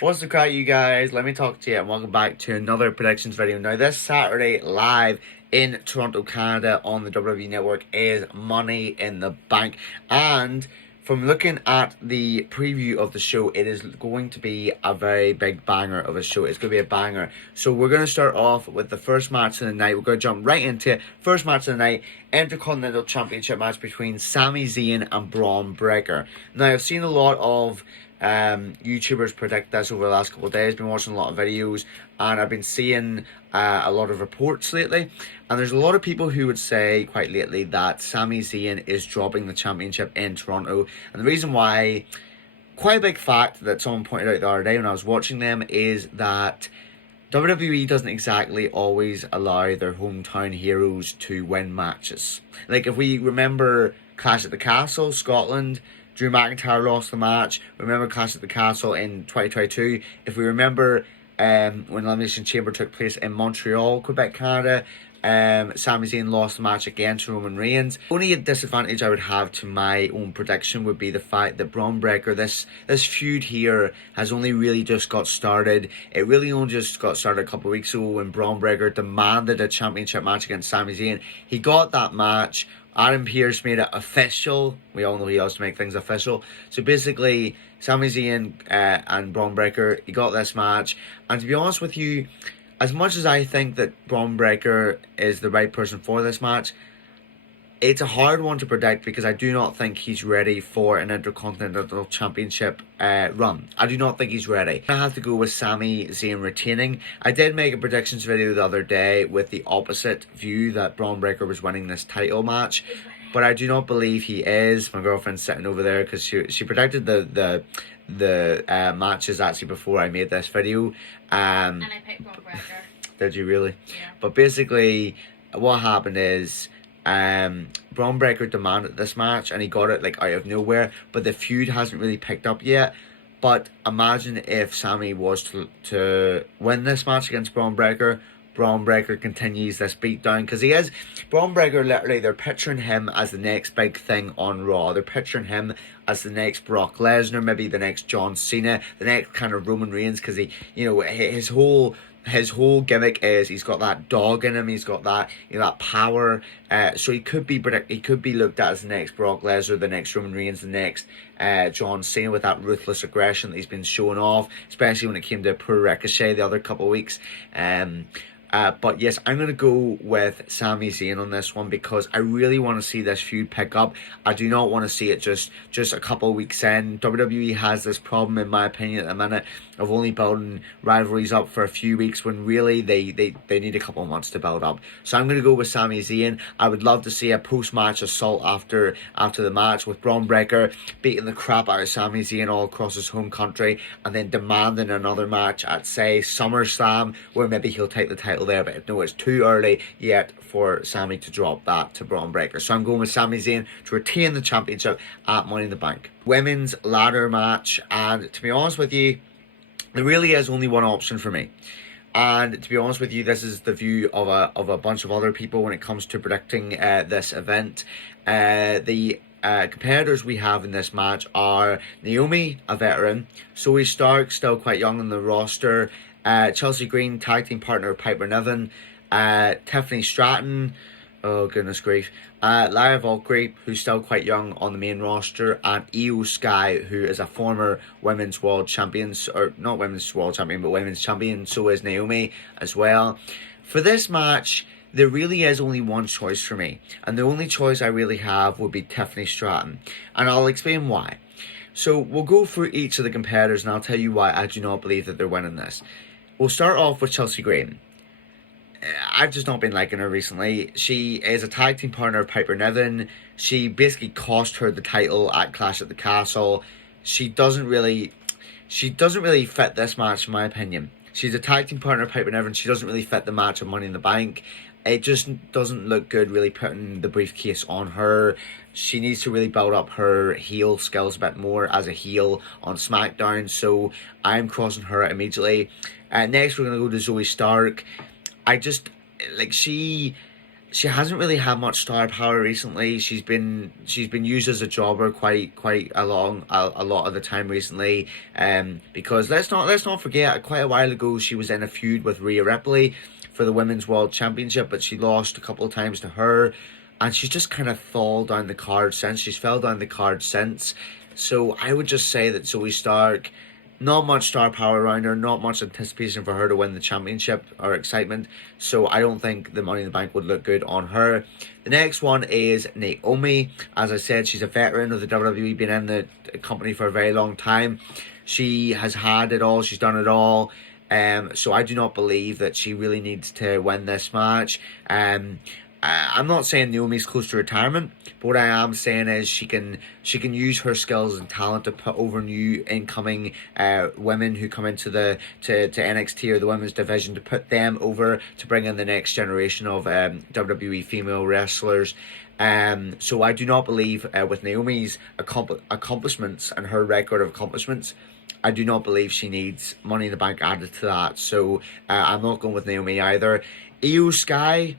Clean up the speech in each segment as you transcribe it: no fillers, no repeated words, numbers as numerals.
What's the crack, you guys? Let me talk to you and welcome back to another predictions video. Now, this Saturday live in Toronto, Canada on the WWE Network is Money in the Bank. And from looking at the preview of the show, it is going to be a very big banger of a show. It's going to be a banger. So we're going to start off with the first match of the night. We're going to jump right into it. First match of the night, Intercontinental Championship match between Sami Zayn and Braun Breaker. Now, I've seen a lot of YouTubers predict this over the last couple of days. Been watching a lot of videos and I've been seeing a lot of reports lately, and there's a lot of people who would say quite lately that Sami Zayn is dropping the championship in Toronto. And the reason why, quite a big fact that someone pointed out the other day when I was watching them, is that WWE doesn't exactly always allow their hometown heroes to win matches. Like, if we remember Clash at the Castle, Scotland, Drew McIntyre lost the match. Remember Clash at the Castle in 2022. If we remember when Elimination Chamber took place in Montreal, Quebec, Canada, Sami Zayn lost the match against Roman Reigns. Only a disadvantage I would have to my own prediction would be the fact that Braun Breaker, this feud here has only really just got started. It really only just got started a couple of weeks ago when Braun Breaker demanded a championship match against Sami Zayn. He got that match. Adam Pearce made it official. We all know he loves to make things official. So basically, Sami Zayn and Braun Breaker, he got this match. And to be honest with you, as much as I think that Braun Breaker is the right person for this match, it's a hard one to predict because I do not think he's ready for an Intercontinental Championship run. I do not think he's ready. I have to go with Sami Zayn retaining. I did make a predictions video the other day with the opposite view that Braun Breaker was winning this title match, but I do not believe he is. My girlfriend's sitting over there because she predicted the matches actually before I made this video. And I picked Braun Breaker. Did you really? Yeah. But basically, what happened is, Braun Breaker demanded this match and he got it like out of nowhere, but the feud hasn't really picked up yet. But imagine if Sami was to win this match against Braun Breaker continues this beatdown, because he is, Braun Breaker, literally, they're picturing him as the next big thing on Raw. They're picturing him as the next Brock Lesnar, maybe the next John Cena, the next kind of Roman Reigns, because he, you know, his whole gimmick is he's got that dog in him. He's got that, you know, that power. So he could be looked at as the next Brock Lesnar, the next Roman Reigns, the next John Cena, with that ruthless aggression that he's been showing off, especially when it came to poor Ricochet the other couple of weeks. But yes, I'm going to go with Sami Zayn on this one because I really want to see this feud pick up. I do not want to see it just a couple of weeks in. WWE has this problem, in my opinion, at the minute of only building rivalries up for a few weeks when really they need a couple of months to build up. So I'm going to go with Sami Zayn. I would love to see a post-match assault after the match with Braun Breaker beating the crap out of Sami Zayn all across his home country and then demanding another match at, say, SummerSlam, where maybe he'll take the title there. But no, it's too early yet for Sami to drop that to Braun Breaker. So I'm going with Sami Zayn to retain the championship at Money in the Bank. Women's ladder match, and to be honest with you, there really is only one option for me. And to be honest with you, this is the view of a bunch of other people when it comes to predicting this event. The competitors we have in this match are Naomi, a veteran, Zoe Stark, still quite young in the roster, Chelsea Green, tag team partner of Piper Niven, Tiffany Stratton, oh goodness grief, Lyra Valkyrie, who's still quite young on the main roster, and Io Sky, who is a former women's world champion, or not women's world champion, but women's champion. So is Naomi as well. For this match, there really is only one choice for me, and the only choice I really have would be Tiffany Stratton, and I'll explain why. So we'll go through each of the competitors and I'll tell you why I do not believe that they're winning this. We'll start off with Chelsea Green. I've just not been liking her recently. She is a tag team partner of Piper Niven. She basically cost her the title at Clash at the Castle. She doesn't really fit this match, in my opinion. She's a tag team partner of Piper Niven. She doesn't really fit the match of Money in the Bank. It just doesn't look good really putting the briefcase on her. She needs to really build up her heel skills a bit more as a heel on SmackDown. So I'm crossing her out immediately. Next, we're going to go to Zoe Stark. I just, like, she she hasn't really had much star power recently. She's been used as a jobber quite a lot of the time recently. Because let's not forget, quite a while ago she was in a feud with Rhea Ripley for the Women's World Championship, but she lost a couple of times to her, and she's just kind of fell down the card since. She's fell down the card since. So I would just say that Zoe Stark, not much star power around her, not much anticipation for her to win the championship or excitement. So I don't think the Money in the Bank would look good on her. The next one is Naomi. As I said, she's a veteran of the WWE, been in the company for a very long time. She has had it all, she's done it all. So I do not believe that she really needs to win this match. I'm not saying Naomi's close to retirement, but what I am saying is she can use her skills and talent to put over new incoming women who come into to NXT or the women's division, to put them over, to bring in the next generation of WWE female wrestlers. So I do not believe with Naomi's accomplishments and her record of accomplishments, I do not believe she needs Money in the Bank added to that. So I'm not going with Naomi either. Io Sky,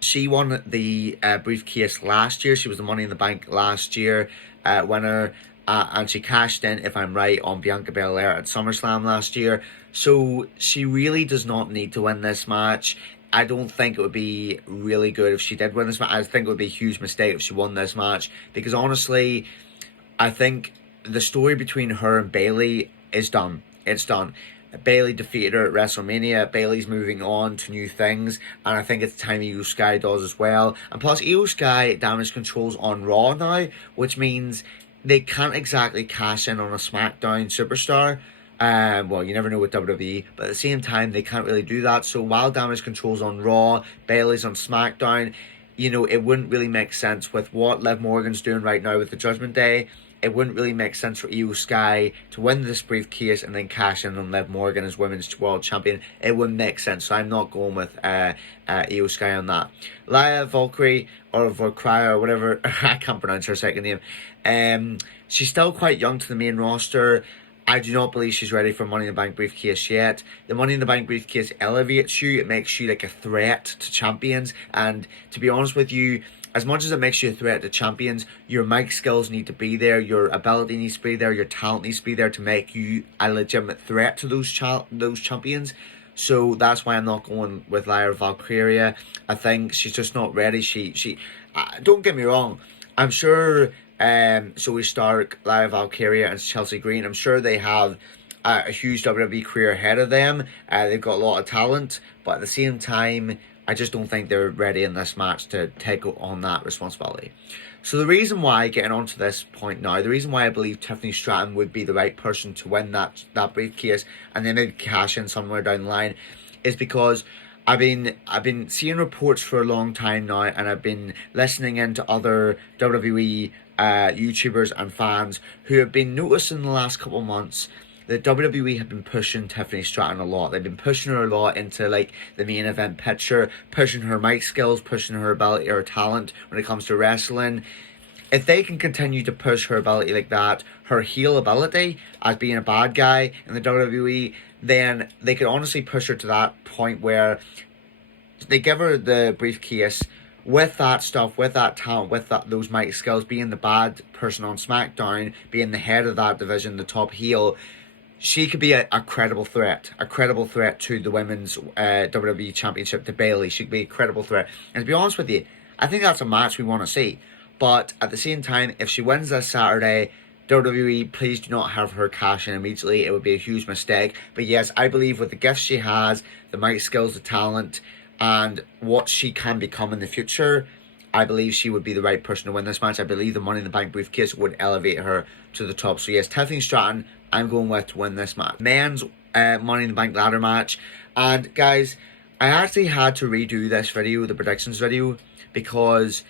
she won the briefcase last year. She was the Money in the Bank last year winner. And she cashed in, if I'm right, on Bianca Belair at SummerSlam last year. So she really does not need to win this match. I don't think it would be really good if she did win this match. I think it would be a huge mistake if she won this match. Because honestly, I think the story between her and Bayley is done. It's done. Bayley defeated her at WrestleMania. Bayley's moving on to new things, and I think it's time Io Sky does as well. And plus, Io Sky damage controls on Raw now, which means they can't exactly cash in on a SmackDown superstar. Well, you never know with WWE, but at the same time, they can't really do that. So while damage controls on Raw, Bayley's on SmackDown, you know, it wouldn't really make sense with what Liv Morgan's doing right now with the Judgment Day. It wouldn't really make sense for Io Sky to win this briefcase and then cash in on Liv Morgan as Women's World Champion. It wouldn't make sense, so I'm not going with Io Sky on that. Laya Valkyrie, or Valkyrie, or whatever, I can't pronounce her second name. She's still quite young to the main roster. I do not believe she's ready for Money in the Bank briefcase yet. The Money in the Bank briefcase elevates you. It makes you like a threat to champions. And to be honest with you, as much as it makes you a threat to champions, your mic skills need to be there, your ability needs to be there, your talent needs to be there to make you a legitimate threat to those champions. So that's why I'm not going with Lyra Valkyria. I think she's just not ready. She don't get me wrong. I'm sure Zoe Stark, Lyra Valkyria, and Chelsea Green, I'm sure they have a huge WWE career ahead of them. They've got a lot of talent, but at the same time, I just don't think they're ready in this match to take on that responsibility. So the reason why, getting on to this point now, the reason why I believe Tiffany Stratton would be the right person to win that briefcase and then maybe cash in somewhere down the line is because I've been seeing reports for a long time now, and I've been listening into other WWE YouTubers and fans who have been noticing in the last couple of months that WWE have been pushing Tiffany Stratton a lot. They've been pushing her a lot into like the main event picture, pushing her mic skills, pushing her ability or talent when it comes to wrestling. If they can continue to push her ability like that, her heel ability as being a bad guy in the WWE, then they could honestly push her to that point where they give her the briefcase with that stuff, with that talent, with those mic skills, being the bad person on SmackDown, being the head of that division, the top heel. She could be a credible threat to the women's WWE Championship, to Bayley. She could be a credible threat. And to be honest with you, I think that's a match we want to see. But at the same time, if she wins this Saturday, WWE, please do not have her cash in immediately. It would be a huge mistake. But yes, I believe with the gifts she has, the mic skills, the talent, and what she can become in the future, I believe she would be the right person to win this match. I believe the Money in the Bank briefcase would elevate her to the top. So yes, Tiffany Stratton, I'm going with to win this match. Men's Money in the Bank ladder match. And guys, I actually had to redo this video, the predictions video, because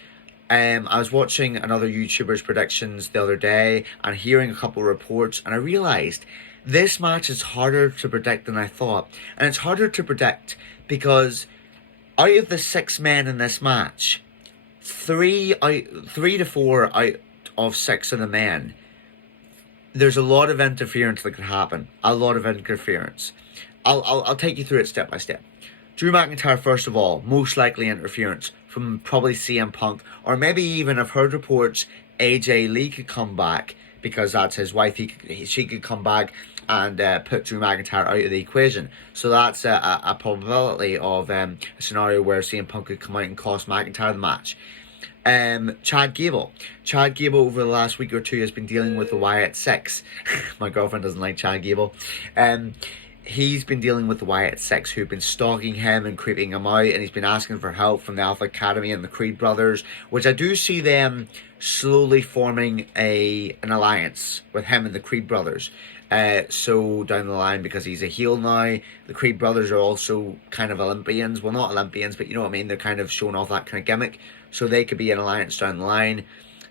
I was watching another YouTuber's predictions the other day and hearing a couple of reports, and I realised this match is harder to predict than I thought. And it's harder to predict because out of the 6 men in this match, 3 to 4 out of 6 of the men, there's a lot of interference that could happen. A lot of interference. I'll take you through it step by step. Drew McIntyre, first of all, most likely interference from probably CM Punk, or maybe even I've heard reports AJ Lee could come back because that's his wife. She could come back and put Drew McIntyre out of the equation. So that's a probability of a scenario where CM Punk could come out and cost McIntyre the match. Chad Gable over the last week or two has been dealing with the Wyatt Six. My girlfriend doesn't like Chad Gable. He's been dealing with the Wyatt Six, who've been stalking him and creeping him out, and he's been asking for help from the Alpha Academy and the Creed brothers, which I do see them slowly forming an alliance with him and the Creed brothers. So down the line, because he's a heel now, the Creed brothers are also kind of Olympians. Well, not Olympians, but you know what I mean. They're kind of showing off that kind of gimmick, so they could be an alliance down the line.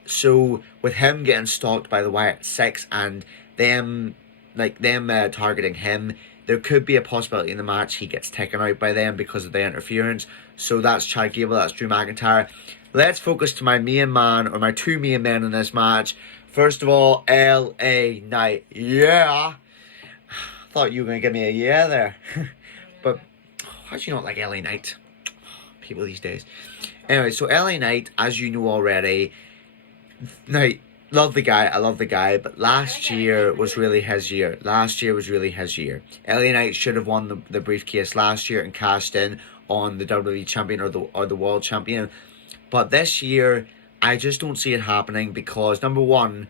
So with him getting stalked by the Wyatt Six and them targeting him, there could be a possibility in the match he gets taken out by them because of the interference. So that's Chad Gable, that's Drew McIntyre. Let's focus to my main man, or my two main men in this match. First of all, LA Knight. Yeah! Thought you were going to give me a yeah there. But how do you not like LA Knight? People these days. Anyway, so LA Knight, as you know already, now, love the guy, I love the guy, but last year was really his year. LA Knight should have won the briefcase last year and cashed in on the WWE champion or the world champion. But this year, I just don't see it happening because, number one,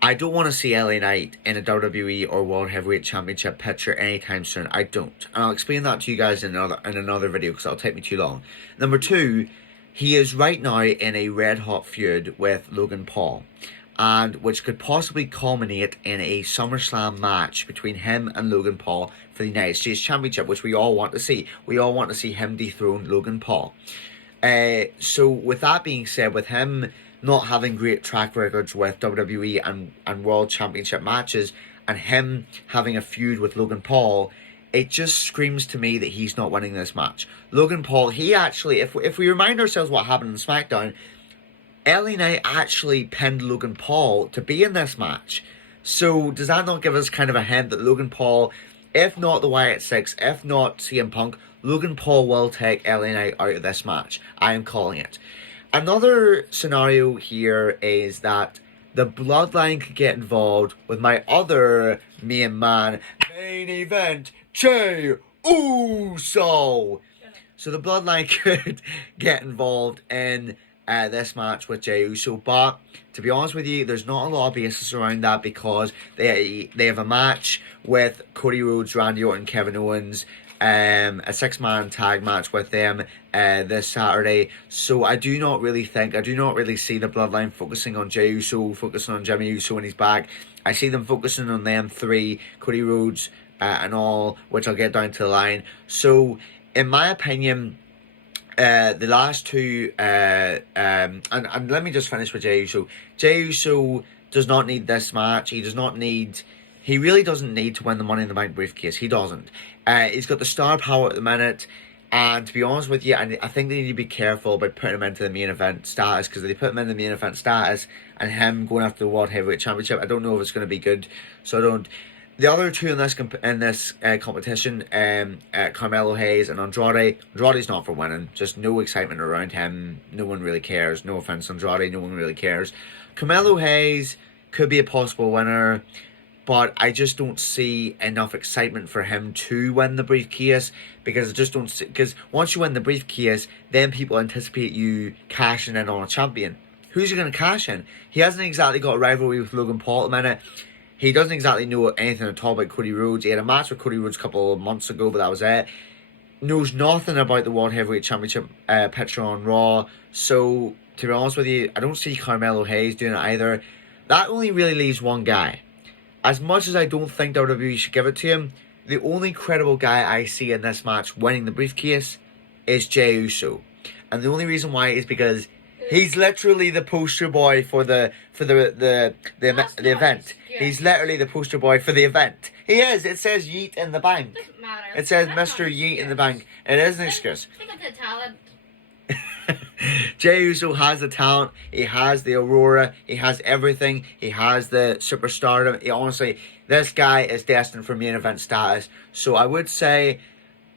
I don't want to see LA Knight in a WWE or World Heavyweight Championship picture anytime soon. I don't. And I'll explain that to you guys in another video because it'll take me too long. Number two, he is right now in a red-hot feud with Logan Paul, and which could possibly culminate in a SummerSlam match between him and Logan Paul for the United States Championship, which we all want to see. We all want to see him dethrone Logan Paul. So with that being said, with him not having great track records with WWE and World Championship matches, and him having a feud with Logan Paul, it just screams to me that he's not winning this match. Logan Paul, he actually, if we remind ourselves what happened in SmackDown, LA Knight actually pinned Logan Paul to be in this match. So does that not give us kind of a hint that Logan Paul, if not the Wyatt Six, if not CM Punk, Logan Paul will take LA Knight out of this match? I am calling it. Another scenario here is that the Bloodline could get involved with my other main man, main event, Jey Uso. So the Bloodline could get involved in this match with Jey Uso, but to be honest with you, there's not a lot of basis around that because they have a match with Cody Rhodes, Randy Orton, Kevin Owens, a 6-man tag match with them this Saturday. So I do not really see the Bloodline focusing on Jey Uso, focusing on Jimmy Uso when he's back. I see them focusing on them three, Cody Rhodes and all, which I'll get down to the line. So in my opinion, the last two, and let me just finish with Jey Uso. Jey Uso does not need this match. He really doesn't need to win the Money in the Bank briefcase. He doesn't. He's got the star power at the minute. And to be honest with you, I think they need to be careful about putting him into the main event status, because if they put him in the main event status and him going after the World Heavyweight Championship, I don't know if it's going to be good. So I don't. The other two in this competition, Carmelo Hayes and Andrade. Andrade's not for winning. Just no excitement around him. No one really cares. No offense, Andrade. No one really cares. Carmelo Hayes could be a possible winner, but I just don't see enough excitement for him to win the briefcase, because I just don't see, because once you win the briefcase, then people anticipate you cashing in on a champion. Who's he going to cash in? He hasn't exactly got a rivalry with Logan Paul at the minute. He doesn't exactly know anything at all about Cody Rhodes. He had a match with Cody Rhodes a couple of months ago, but that was it. Knows nothing about the World Heavyweight Championship picture on Raw. So, to be honest with you, I don't see Carmelo Hayes doing it either. That only really leaves one guy. As much as I don't think WWE should give it to him, the only credible guy I see in this match winning the briefcase is Jey Uso. And the only reason why is because he's literally the poster boy for the event. He's literally the poster boy for the event. He is. It says Yeet in the bank. Doesn't matter. It says Mr. Yeet in the bank. It is an excuse. Think of the talent. Jey Uso has the talent. He has the aurora. He has everything. He has the superstardom. Honestly, this guy is destined for main event status. So I would say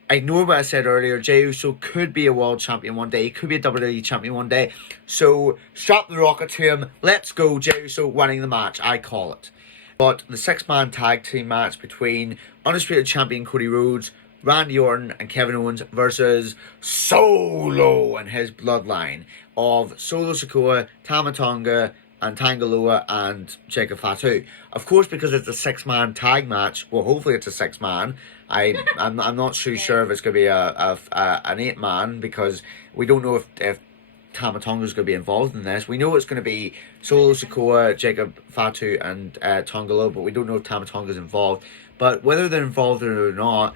ignore what I said earlier. Jey Uso could be a world champion one day. He could be a WWE champion one day. So strap the rocket to him. Let's go, Jey Uso winning the match. I call it. But the six-man tag team match between Undisputed Champion Cody Rhodes, Randy Orton and Kevin Owens versus Solo and his bloodline of Solo Sikoa, Tama Tonga, and Tangaloa and Jacob Fatu. Of course, because it's a six-man tag match. Well, hopefully it's a six-man. I'm not too sure if it's going to be an eight-man, because we don't know if Tama Tonga is going to be involved in this. We know it's going to be Solo Sikoa, Jacob Fatu, and Tongalo, but we don't know if Tama Tonga is involved. But whether they're involved or not,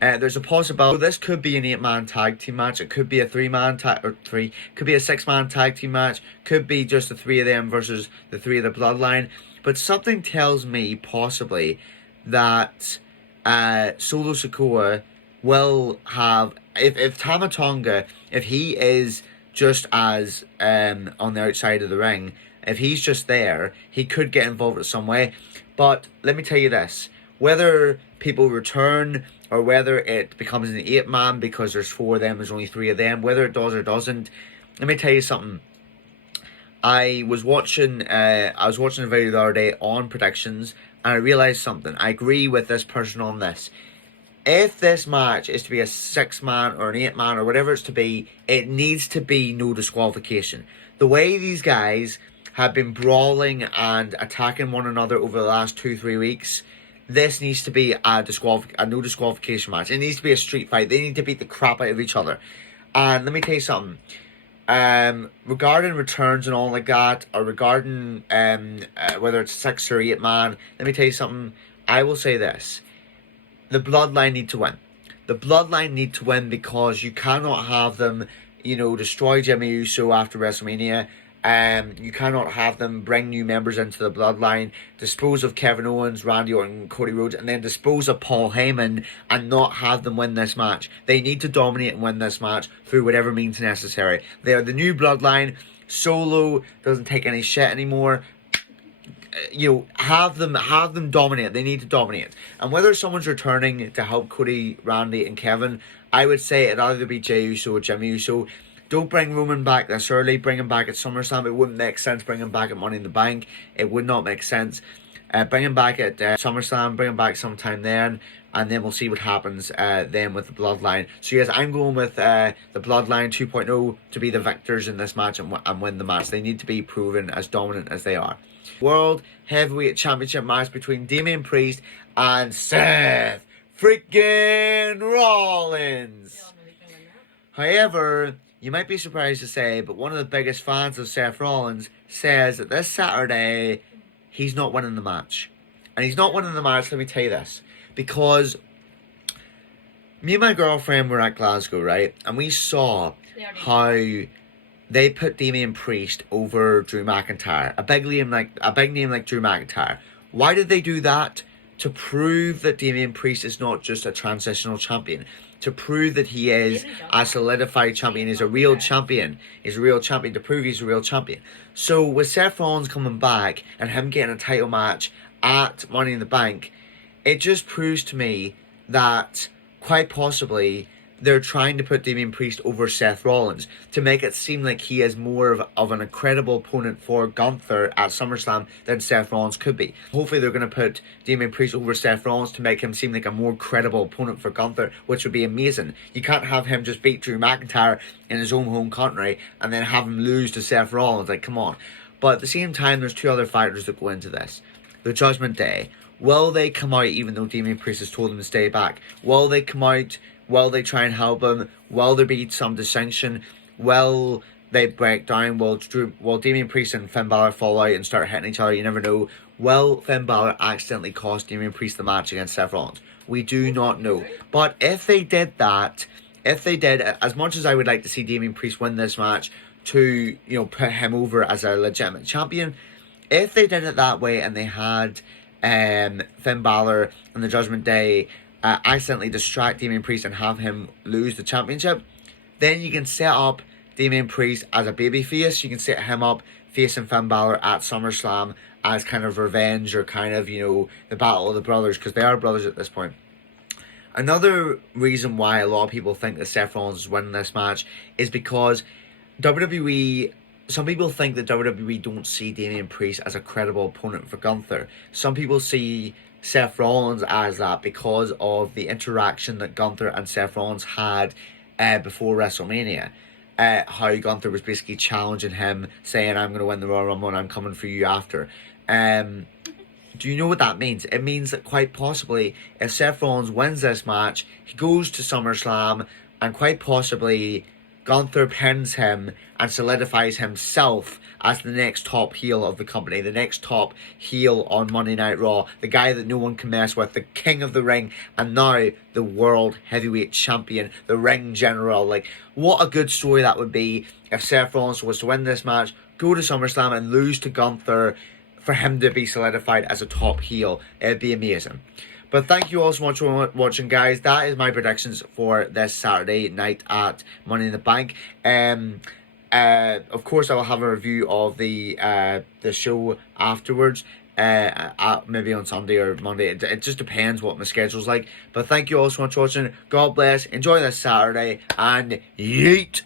there's a possibility. This could be an 8-man tag team match. It could be a 3-man could be a 6-man tag team match. Could be just the 3 of them versus the 3 of the bloodline. But something tells me possibly that Solo Sikoa will have, if Tama Tonga, if he is just as on the outside of the ring, if he's just there, he could get involved in some way. But let me tell you this, whether people return or whether it becomes an 8-man because there's 4 of them, there's only 3 of them, whether it does or doesn't, let me tell you something. I was watching a video the other day on predictions, and I realised something. I agree with this person on this. If this match is to be a 6-man or an 8-man or whatever it's to be, it needs to be no disqualification. The way these guys have been brawling and attacking one another over the last 2-3 weeks, this needs to be a no disqualification match. It needs to be a street fight. They need to beat the crap out of each other. And let me tell you something. Regarding returns and all like that, or regarding whether it's 6 or 8-man, let me tell you something. I will say this. The bloodline need to win. The bloodline need to win, because you cannot have them, destroy Jimmy Uso after WrestleMania. You cannot have them bring new members into the bloodline, dispose of Kevin Owens, Randy Orton, Cody Rhodes, and then dispose of Paul Heyman and not have them win this match. They need to dominate and win this match through whatever means necessary. They are the new bloodline. Solo doesn't take any shit anymore. Have them dominate. They need to dominate. And whether someone's returning to help Cody, Randy, and Kevin, I would say it'd either be Jey Uso or Jimmy Uso. Don't bring Roman back this early. Bring him back at SummerSlam. It wouldn't make sense. Bring him back at Money in the Bank. It would not make sense. Bring him back at SummerSlam. Bring him back sometime then. And then we'll see what happens then with the Bloodline. So yes, I'm going with the Bloodline 2.0 to be the victors in this match and win the match. They need to be proven as dominant as they are. World Heavyweight Championship match between Damian Priest and Seth freaking Rollins. However, you might be surprised to say, but one of the biggest fans of Seth Rollins says that this Saturday he's not winning the match. And he's not winning the match, let me tell you this, because me and my girlfriend were at Glasgow, right? And we saw how they put Damian Priest over Drew McIntyre. A big name like Drew McIntyre. Why did they do that? To prove that Damian Priest is not just a transitional champion. To prove that he is a solidified champion. He's a real champion. He's a real champion. To prove he's a real champion. So with Seth Rollins coming back and him getting a title match at Money in the Bank, it just proves to me that quite possibly they're trying to put Damian Priest over Seth Rollins to make it seem like he is more of an incredible opponent for Gunther at SummerSlam than Seth Rollins could be. Hopefully they're going to put Damian Priest over Seth Rollins to make him seem like a more credible opponent for Gunther, which would be amazing. You can't have him just beat Drew McIntyre in his own home country and then have him lose to Seth Rollins. Like, come on. But at the same time, there's 2 other factors that go into this. The Judgment Day. Will they come out even though Damian Priest has told them to stay back? Will they come out? Will they try and help him? Will there be some dissension? Will they break down? Will Damian Priest and Finn Balor fall out and start hitting each other? You never know. Will Finn Balor accidentally cost Damian Priest the match against Seth Rollins? We do not know. But if they did that, as much as I would like to see Damian Priest win this match to, put him over as a legitimate champion, if they did it that way and they had Finn Balor and the Judgment Day accidentally distract Damian Priest and have him lose the championship, then you can set up Damian Priest as a babyface. You can set him up facing Finn Balor at SummerSlam as kind of revenge or kind of, the battle of the brothers, because they are brothers at this point. Another reason why a lot of people think that Seth Rollins is winning this match is because WWE. Some people think that WWE don't see Damian Priest as a credible opponent for Gunther. Some people see Seth Rollins as that because of the interaction that Gunther and Seth Rollins had before WrestleMania. How Gunther was basically challenging him, saying, "I'm going to win the Royal Rumble and I'm coming for you after." Do you know what that means? It means that quite possibly, if Seth Rollins wins this match, he goes to SummerSlam, and quite possibly Gunther pins him and solidifies himself as the next top heel of the company, the next top heel on Monday Night Raw, the guy that no one can mess with, the king of the ring, and now the world heavyweight champion, the ring general. Like, what a good story that would be if Seth Rollins was to win this match, go to SummerSlam and lose to Gunther, for him to be solidified as a top heel. It'd be amazing. But thank you all so much for watching, guys. That is my predictions for this Saturday night at Money in the Bank. Of course, I will have a review of the show afterwards. Maybe on Sunday or Monday. It just depends what my schedule's like. But thank you all so much for watching. God bless. Enjoy this Saturday. And yeet!